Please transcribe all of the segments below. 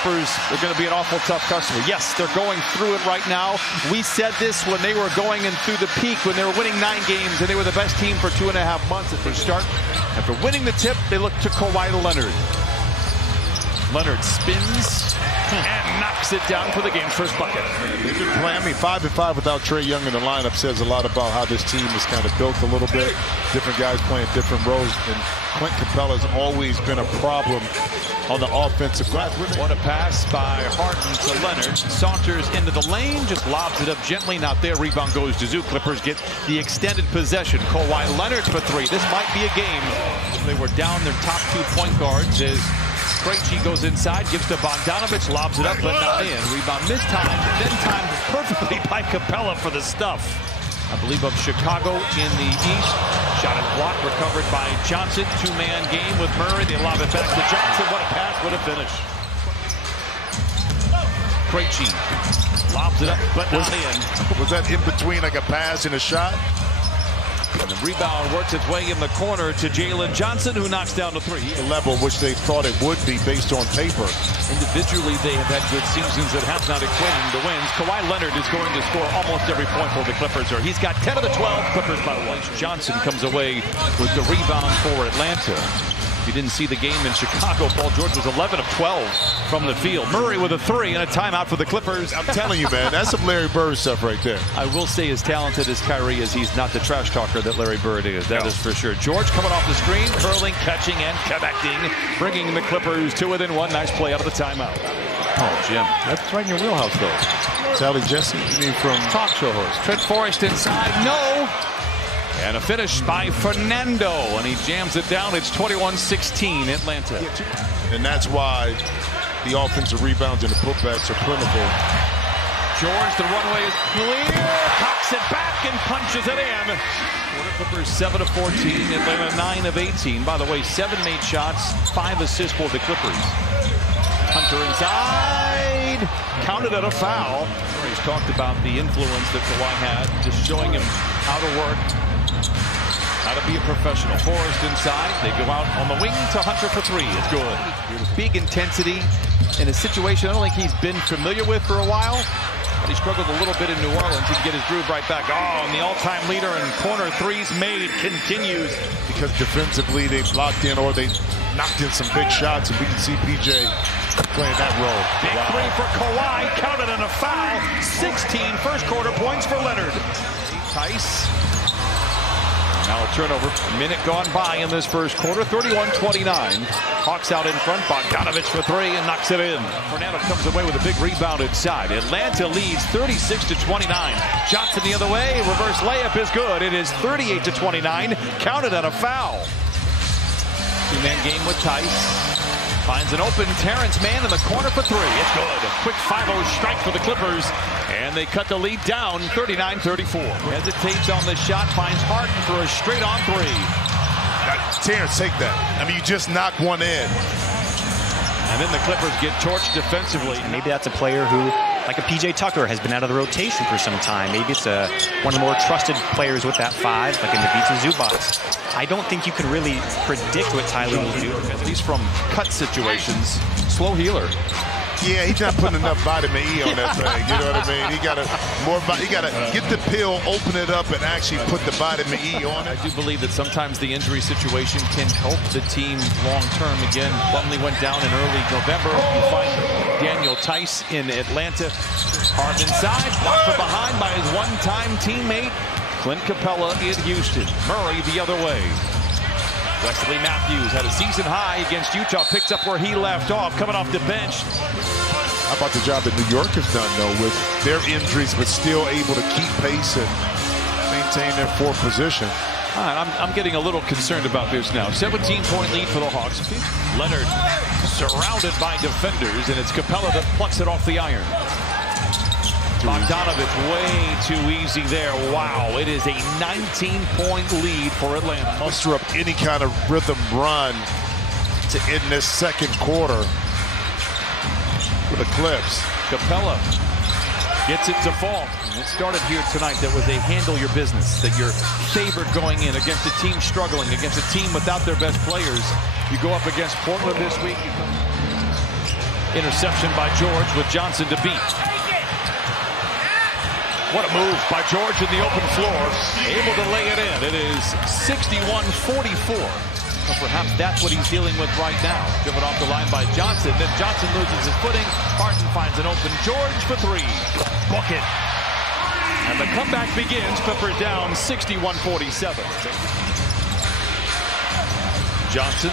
Clippers are going to be an awful tough customer. Yes, they're going through it right now. We said this when they were going in through the peak, when they were winning 9 games, and they were the best team for 2.5 months at their start. After winning the tip, they look to Kawhi Leonard. Leonard spins and knocks it down for the game's first bucket. They've been playing. 5-5 without Trae Young in the lineup says a lot about how this team is kind of built a little bit. Different guys playing different roles, and Clint Capella's always been a problem on the offensive glass. What a pass by Harden to Leonard. Saunters into the lane, just lobs it up gently. Not there. Rebound goes to Zoo. Clippers get the extended possession. Kawhi Leonard for 3. This might be a game. They were down their top 2 point guards as Krejci goes inside, gives to Bogdanovich, lobs it up, but not in. Rebound mistimed, then timed perfectly by Capella for the stuff. I believe of Chicago in the East. Shot and block, recovered by Johnson. 2-man game with Murray. They lob it back to Johnson. What a pass, what a finish. Krejci lobs it up, but not in. Was that in between like a pass and a shot? And the rebound works its way in the corner to Jalen Johnson, who knocks down to 3. The level which they thought it would be based on paper. Individually, they have had good seasons that have not equated into wins. Kawhi Leonard is going to score almost every point for the Clippers. He's got 10 of the 12. Clippers by 1. Johnson comes away with the rebound for Atlanta. If you didn't see the game in Chicago, Paul George was 11 of 12 from the field. Murray with a 3 and a timeout for the Clippers. I'm telling you, man, that's some Larry Bird stuff right there. I will say, as talented as Kyrie is, he's not the trash talker that Larry Bird is. That is for sure. George coming off the screen, curling, catching, and connecting, bringing the Clippers to within 1. Nice play out of the timeout. Oh, Jim, that's right in your wheelhouse, though. Sally Jesse, you mean from talk show host. Trent Forrest inside, no. And a finish by Fernando, and he jams it down. It's 21-16 Atlanta. And that's why the offensive rebounds and the putbacks are plentiful. George, the runway is clear. Cocks it back and punches it in. Clippers 7 of 14, Atlanta 9 of 18. By the way, 7 made shots, 5 assists for the Clippers. Hunter inside, counted at a foul. He's talked about the influence that Kawhi had, just showing him how to work, how to be a professional. Forrest inside. They go out on the wing to Hunter for 3. It's good. Big intensity in a situation I don't think he's been familiar with for a while. But he struggled a little bit in New Orleans. He can get his groove right back. Oh, and the all-time leader in corner threes made continues. Because defensively they've locked in, or they knocked in some big shots, and we can see PJ playing that role. Big 3 for Kawhi. Counted and a foul. 16 first quarter points for Leonard. Tice. Now a turnover. A minute gone by in this first quarter. 31-29. Hawks out in front. Bogdanovich for 3 and knocks it in. Fernando comes away with a big rebound inside. Atlanta leads 36-29. Johnson the other way. Reverse layup is good. It is 38-29. Counted on a foul. 2-man game with Tice. Finds an open Terrence Mann in the corner for 3. It's good. A quick 5-0 strike for the Clippers. And they cut the lead down 39-34. Hesitates on the shot. Finds Harden for a straight-on 3. Terrence, take that. I mean, you just knock one in. And then the Clippers get torched defensively. Maybe that's a player who, like a PJ Tucker, has been out of the rotation for some time. Maybe it's one of the more trusted players with that 5, like in the Beats and Zubats. I don't think you can really predict what Tyler will do. At least from cut situations. Slow healer. Yeah, he's not putting enough vitamin E on that thing. You know what I mean? He gotta get the pill, open it up, and actually put the vitamin E on it. I do believe that sometimes the injury situation can help the team long term. Again, Plumlee went down in early November. You find Daniel Tice in Atlanta. Hard inside, blocked from behind by his one-time teammate Clint Capella in Houston. Murray the other way. Wesley Matthews had a season high against Utah, picks up where he left off, coming off the bench. How about the job that New York has done, though, with their injuries, but still able to keep pace and maintain their 4th position? All right, I'm getting a little concerned about this now. 17-point lead for the Hawks. Leonard surrounded by defenders, and it's Capella that plucks it off the iron. Bogdanovich way too easy there. Wow, it is a 19-point lead for Atlanta. Muster up any kind of rhythm run to end this second quarter for the Clips. Capella gets it to fall. And it started here tonight. That was a handle your business, that you're favored going in against a team struggling, against a team without their best players. You go up against Portland this week. Interception by George with Johnson to beat. What a move by George in the open floor. Able to lay it in. It is 61-44. Well, perhaps that's what he's dealing with right now. Driven off the line by Johnson. Then Johnson loses his footing. Harden finds an open George for three. Book it. And the comeback begins. Clippers down 61-47. Johnson.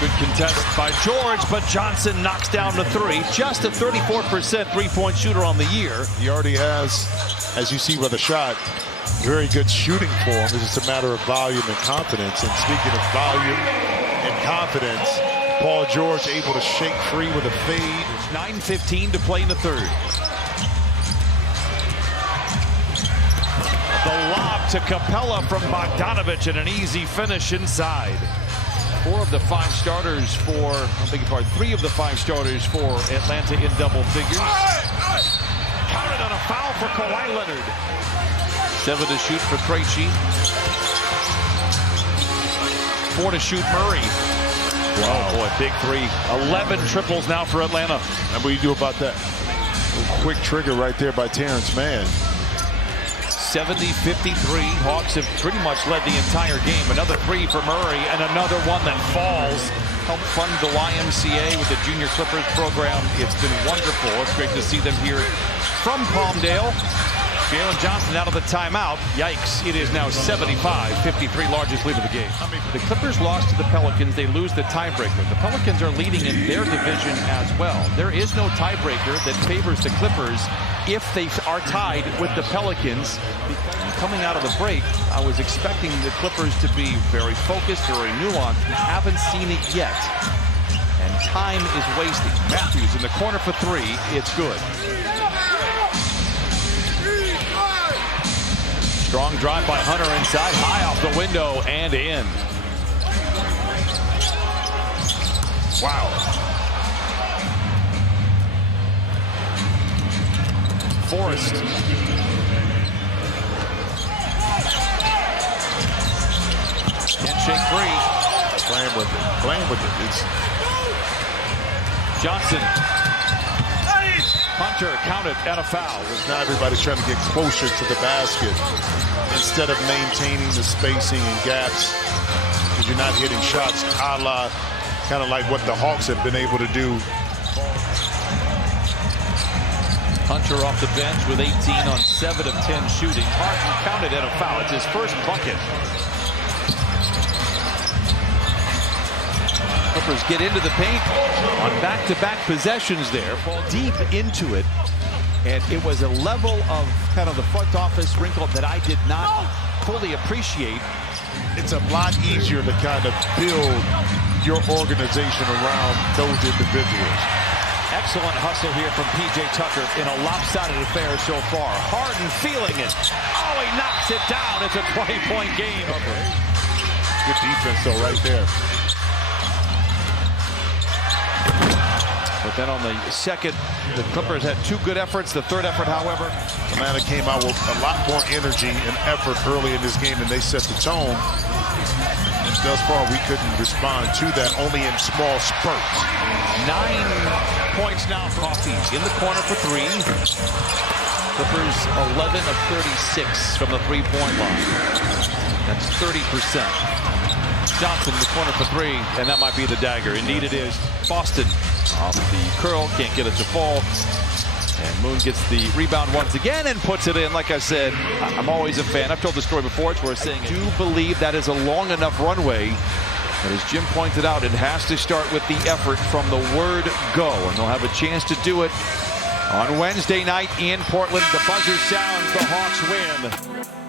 Good contest by George, but Johnson knocks down the three. Just a 34% three-point shooter on the year. He already has, as you see by the shot, very good shooting form. It's just a matter of volume and confidence. And speaking of volume and confidence, Paul George able to shake free with a fade. 9:15 to play in the third. The lob to Capella from Bogdanovich and an easy finish inside. 3 of the 5 starters for Atlanta in double figures. Counted on a foul for Kawhi Leonard. 7 to shoot for Krejci. 4 to shoot Murray. Wow, boy, big 3. 11 triples now for Atlanta. And what do you do about that? A quick trigger right there by Terrence Mann. 70-53. Hawks have pretty much led the entire game. Another 3 for Murray and another one that falls. Helped fund the YMCA with the Junior Clippers program. It's been wonderful. It's great to see them here from Palmdale. Jalen Johnson out of the timeout. Yikes. It is now 75-53, largest lead of the game. The Clippers lost to the Pelicans. They lose the tiebreaker. The Pelicans are leading in their division as well. There is no tiebreaker that favors the Clippers if they are tied with the Pelicans. Coming out of the break, I was expecting the Clippers to be very focused, very nuanced. We haven't seen it yet. And time is wasting. Matthews in the corner for 3. It's good. Strong drive by Hunter inside, high off the window and in. Wow. Forrest. Can't shake free. Playing with it. It's Johnson. Hunter counted and a foul. now everybody's trying to get closer to the basket instead of maintaining the spacing and gaps, because you're not hitting shots a la kind of like what the Hawks have been able to do. Hunter off the bench with 18 on 7 of 10 shooting. Harden counted and a foul. It's his first bucket. Clippers get into the paint on back-to-back possessions there. Fall deep into it. And it was a level of kind of the front office wrinkle that I did not fully appreciate. It's a lot easier to kind of build your organization around those individuals. Excellent hustle here from P.J. Tucker in a lopsided affair so far. Harden feeling it. Oh, he knocks it down. It's a 20-point game. Good defense, though, right there. But then on the second, the Clippers had 2 good efforts. The third effort, however, Atlanta came out with a lot more energy and effort early in this game, and they set the tone. And thus far, we couldn't respond to that, only in small spurts. 9 points now for Hawkins in the corner for 3. Clippers 11 of 36 from the three-point line. That's 30%. Johnson in the corner for 3, and that might be the dagger. Indeed it is. Boston off the curl, can't get it to fall. And Moon gets the rebound once again and puts it in. Like I said, I'm always a fan. I've told the story before. It's worth saying. I do believe that is a long enough runway. But as Jim pointed out, it has to start with the effort from the word go. And they'll have a chance to do it on Wednesday night in Portland. The buzzer sounds. The Hawks win.